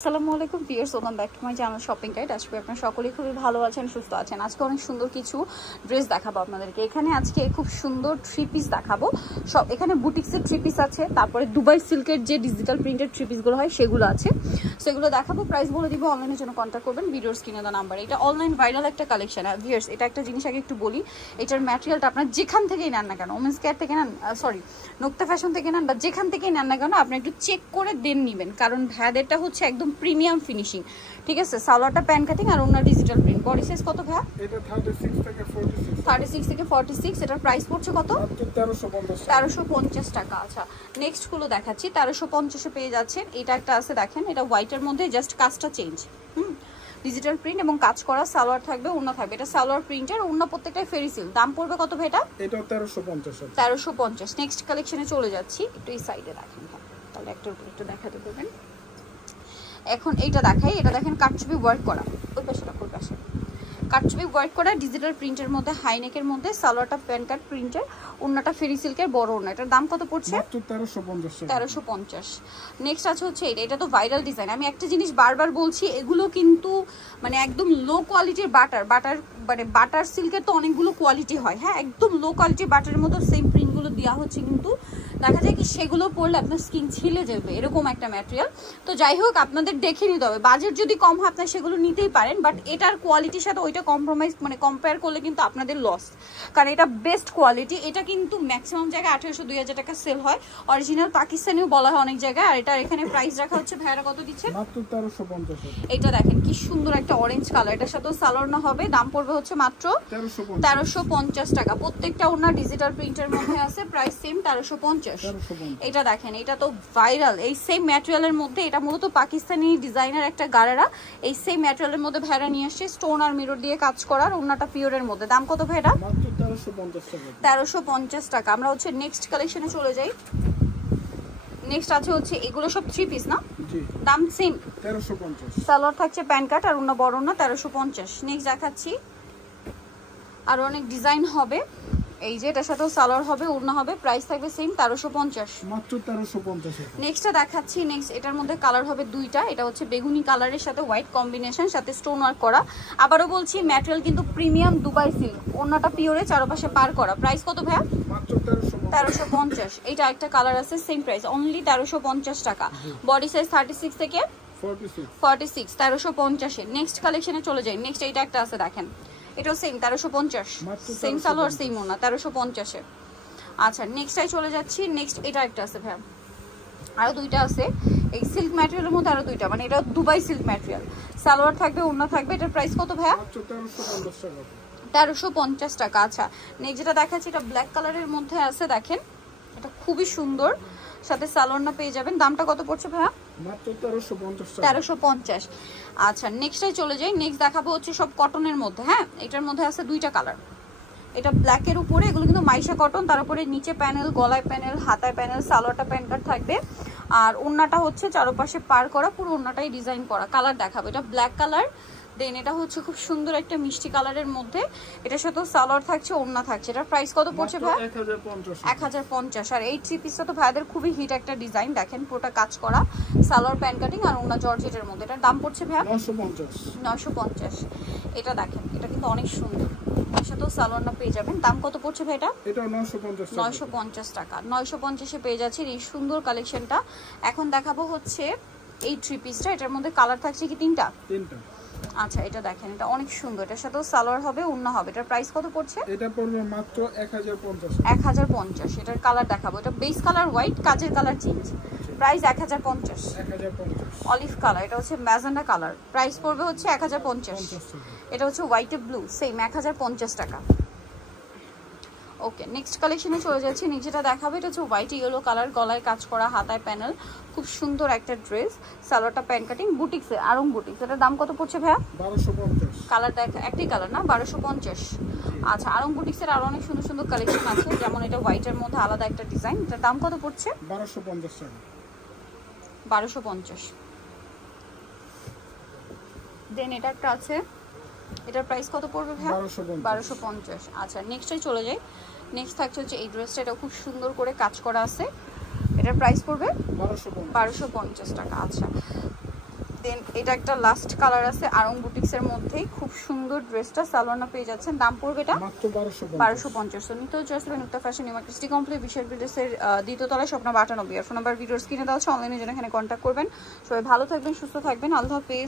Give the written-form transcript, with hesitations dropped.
আসসালামু আলাইকুম viewers, welcome back to my channel shopping guide. আজকে আপনারা সকলেই খুবই ভালো আছেন, সুস্থ আছেন। আজকে অনেক সুন্দর কিছু ড্রেস দেখাবো আপনাদেরকে। এখানে আজকে খুব সুন্দর থ্রি পিস দেখাবো। সব এখানে বুটিক্সের থ্রি পিস আছে, তারপরে দুবাই সিল্কের যে ডিজিটাল প্রিন্টেড থ্রি পিসগুলো হয় সেগুলো আছে। সেগুলো দেখাবো, প্রাইস বলে দিব। অনলাইনের জন্য কন্ট্যাক্ট করবেন ভিডিওর স্ক্রিনে দেওয়া নাম্বার। এটা অনলাইন ভাইরাল একটা কালেকশন। আর ভিউয়ার্স, এটা একটা জিনিস আগে একটু বলি, এটার ম্যাটেরিয়ালটা আপনার যেখান থেকেই নেন না কেন, ওমেন্স কেয়ার থেকে নেন, সরি নোক্তা ফ্যাশন থেকে নেন, বা যেখান থেকেই নেন না কেন, আপনি একটু চেক করে দেন নেবেন, কারণ ভ্যাদেরটা হচ্ছে একদম প্রিমিয়াম ফিনিশিং। ঠিক আছে, সালোয়ারটা প্যান কাটিং আর ওনার ডিজিটাল প্রিন্ট। বডি সাইজ কত ভাই? এটা 36 থেকে 46। 36 থেকে 46। এটার প্রাইস পড়ছে কত? 1350 টাকা। আচ্ছা, নেক্সট গুলো দেখাচ্ছি। 1350 এ পেয়ে যাচ্ছেন। এটা একটা আছে দেখেন, এটা হোয়াইটের মধ্যে জাস্ট কাজটা চেঞ্জ। ডিজিটাল প্রিন্ট এবং কাজ করা, সালোয়ার থাকবে, ওড়না থাকবে। এটা সালোয়ার প্রিন্টের, ওড়না প্রত্যেকটাই ফেরিসিল। দাম পড়বে কত ভাই এটা? এটা 1350। 1350। নেক্সট কালেকশনে চলে যাচ্ছি। একটু এই সাইডে দেখেন, তাহলে একটু দেখাতে পারবেন। এখন এইটা দেখাই। এটা দেখেন কাটছবি ওয়ার্ক করা, ওই পাশেটা কোন পাশে কাটছবি ওয়ার্ক করা ডিজিটাল প্রিন্টের মধ্যে, হাইনেকের মধ্যে, সালোয়ারটা প্যান কাট প্রিন্টের, ওড়নাটা ফেরি সিল্কের বড় ওড়না। এটার দাম কত পড়ছে? মাত্র 1350। 1350। নেক্সট আছে হচ্ছে এটা তো ভাইরাল ডিজাইন। আমি একটা জিনিস বারবার বলছি, এগুলো কিন্তু মানে একদম লো কোয়ালিটির মানে বাটার সিল্কের তো অনেকগুলো কোয়ালিটি হয়। হ্যাঁ, একদম লো কোয়ালিটির বাটারের মধ্যে সেম প্রিন্টগুলো দেওয়া হচ্ছে, কিন্তু দেখা যায় কি সেগুলো পরলে আপনার স্কিন ছিলে যাবে, এরকম একটা ম্যাটেরিয়াল। তো যাই হোক, আপনাদের দেখে নিতে হবে। বাজেট যদি কম হয় আপনার সেগুলো নিতেই পারেন, বাট এটার কোয়ালিটির সাথে ওইটা কম্প্রোমাইজ মানে কম্পেয়ার করলে কিন্তু আপনাদের লস, কারণ এটা বেস্ট কোয়ালিটি। এটা কিন্তু ম্যাক্সিমাম জায়গায় 1800-2000 টাকা সেল হয়। অরিজিনাল পাকিস্তানিও বলা হয় অনেক জায়গায়। আর এটা এখানে প্রাইস রাখা হচ্ছে, ভাইরা কত দিচ্ছে? মাত্র 1350। এটা দেখেন কি সুন্দর একটা অরেঞ্জ কালার, এটার সাথেও সালোয়ার না হবে। দাম পড়বে হচ্ছে মাত্র 1350 টাকা। প্রত্যেকটা ওনার ডিজিটাল প্রিন্টের মধ্যে আছে, প্রাইস সেম 1350। এটা দেখেন, এটা তো ভাইরাল। এই সেম ম্যাটেরিয়ালের মধ্যে, এটা মূলত পাকিস্তানি ডিজাইনার একটা গারারা, এই সেম ম্যাটেরিয়ালের মধ্যে ভাইরা নিয়ে আসছে, স্টোন আর মিরর দিয়ে কাজ করার, ওনাটা পিওরের মধ্যে। দাম কত ভাইরা? মাত্র 1350 টাকা। 1350 টাকা। আমরা হচ্ছে নেক্সট কালেকশনে চলে যাই। নেক্সট আছে হচ্ছে এগুলো সব থ্রি পিস না? জি। দাম সেম 1350। সালোয়ার থাকছে প্যান কাট আর ওনা বড় না, 1350। নেক্সট দেখাচ্ছি, আর অনেক ডিজাইন হবে। এই যে এটার সাথেও সালোয়ার হবে, ওড়না হবে, প্রাইস থাকবে সেম 1350। মাত্র 1350। নেক্সটটা দেখাচ্ছি। নেক্সট এটার মধ্যে কালার হবে দুইটা। এটা হচ্ছে বেগুনি কালারের সাথে হোয়াইট কম্বিনেশন, সাথে স্টোন ওয়ার্ক করা। আবারও বলছি, ম্যাটেরিয়াল কিন্তু প্রিমিয়াম দুবাই সিল্ক, ওড়নাটা পিওরে, চারপাশে পার করা। প্রাইস কত ভাইয়া? মাত্র 1350। এইটা একটা কালার আছে, সেম প্রাইস, অনলি 1350 টাকা। বডি সাইজ 36 থেকে 46, 1350 এ। নেক্সট কালেকশনে চলে যাই। নেক্সট এইটা একটা আছে দেখেন, এটাও সেম 1350, সেম সালোয়ার সেম ওনা, 1350 এ। আচ্ছা, নেক্সটটাই চলে যাচ্ছি। নেক্সট এটা একটা আছে ভাই, আরো দুইটা আছে এই সিল্ক ম্যাটেরিয়ালের মধ্যে, আরো দুইটা, মানে এটা দুবাই সিল্ক ম্যাটেরিয়াল, সালোয়ার থাকবে, ওড়না থাকবে। এটার প্রাইস কত ভাইয়া? মাত্র 1350 টাকা। 1350 টাকা। আচ্ছা, নেক্সট যেটা দেখাচ্ছি, এটা ব্ল্যাক কালারের মধ্যে আছে দেখেন, এটা খুবই সুন্দর, সাথে সালোয়ারটা পেয়ে যাবেন। দামটা কত পড়ছে ভাইয়া? মাত্র 1350 টাকা। 1350। আচ্ছা, নেক্সটটাই চলে যাই। নেক্সট দেখাবো হচ্ছে সব কটনের মধ্যে। হ্যাঁ, এটার মধ্যে আছে দুইটা কালার। এটা ব্ল্যাকের উপরে, এগুলো কিন্তু মাইশা কটন, তার উপরে নিচে প্যানেল, গলায় প্যানেল, হাতায় প্যানেল, সালোয়ারটা প্যান কাট থাকবে, আর ওড়নাটা হচ্ছে চারপাশে পার করা, পুরো ওড়নাটাই ডিজাইন করা। কালার দেখাবো, এটা ব্ল্যাক কালার, দেন এটা হচ্ছে খুব সুন্দর একটা মিষ্টি কালারের মধ্যে, এটার সাথেও সালোয়ার থাকছে, ওড়না থাকছে। এটার প্রাইস কত পড়ছে ভাই? 1050। আর এই থ্রি পিসটা তো ভাইদের খুবই হিট একটা ডিজাইন, দেখেন পুরোটা কাজ করা, সালোয়ার প্যান কাটিং আর ওড়না জর্জেটের মধ্যে। এটার দাম পড়ছে ভাই 950। এটা দেখেন, এটা কিন্তু অনেক সুন্দর, এর সাথেও সালোয়ারটা পেয়ে যাবেন। দাম কত পড়ছে ভাই এটা? এটা 950 টাকা। 950 এ পেয়ে যাচ্ছেন এই সুন্দর কালেকশনটা। এখন দেখাবো হচ্ছে এই থ্রি পিসটা, এটার মধ্যে কালার থাকছে কি তিনটা? আচ্ছা, এটা দেখেন, এটা অনেক সুন্দর, এটার সাথেও সালোয়ার হবে, ওড়না হবে। এটার প্রাইস কত পড়ছে? এটা পড়বে মাত্র 1050। 1050। এটার কালার দেখাবো, এটা বেস কালার হোয়াইট, কাজের colour change, price 1050। Olive colour, এটা হচ্ছে ম্যাজেন্ডা কালার, প্রাইস পড়বে হচ্ছে 1050। এটা হচ্ছে হোয়াইট ব্লু, সেম 1050 টাকা। ওকে, নেক্সট কালেকশনে চলে যাচ্ছি। নিচেটা দেখাবে, এটা হচ্ছে হোয়াইট ইয়েলো কালার, গলায় কাজ করা, হাতায় প্যানেল, খুব সুন্দর একটা ড্রেস, সালোয়ারটা প্যান কাটিং, বুটিক্সে, আরং বুটিক্স। এটার দাম কত পড়ছে ভাইয়া? 1250। কালার দেখা একটি কালার না, 1250। আচ্ছা, আরং বুটিক্সের আরো অনেক সুন্দর সুন্দর কালেকশন আছে, যেমন এটা হোয়াইটের মধ্যে আলাদা একটা ডিজাইন। এটার দাম কত পড়ছে? 1250 টাকা। 1250। দেন এটা একটা আছে, এটার প্রাইস কত পড়বে ভাই? 1250। আচ্ছা, নেক্সটে চলে যাই। নেক্সট থাকছে হচ্ছে এই ড্রেসটা, এটা খুব সুন্দর করে কাজ করা আছে, এটার প্রাইস পড়বে 1250 টাকা। আচ্ছা, দেন এটা একটা লাস্ট কালার আছে আরং বুটিক্সের মধ্যেই, খুব সুন্দর ড্রেসটা। সালোয়ারটা পেয়ে যাচ্ছেন, দাম পড়বে এটা মাত্র 1250। তো নিতে হচ্ছে আসলে Nukta fashion New Market City Complex Bishal বিল্ডার্সের দ্বিতীয় তলায় স্বপ্ন 92। আর ফোন নাম্বার ভিডিওস কিনে দেওয়া হচ্ছে, অনলাইনে জন্য এখানে কন্ট্যাক্ট করবেন। সবাই ভালো থাকবেন, সুস্থ থাকবেন, আল্লাহ হাফেজ।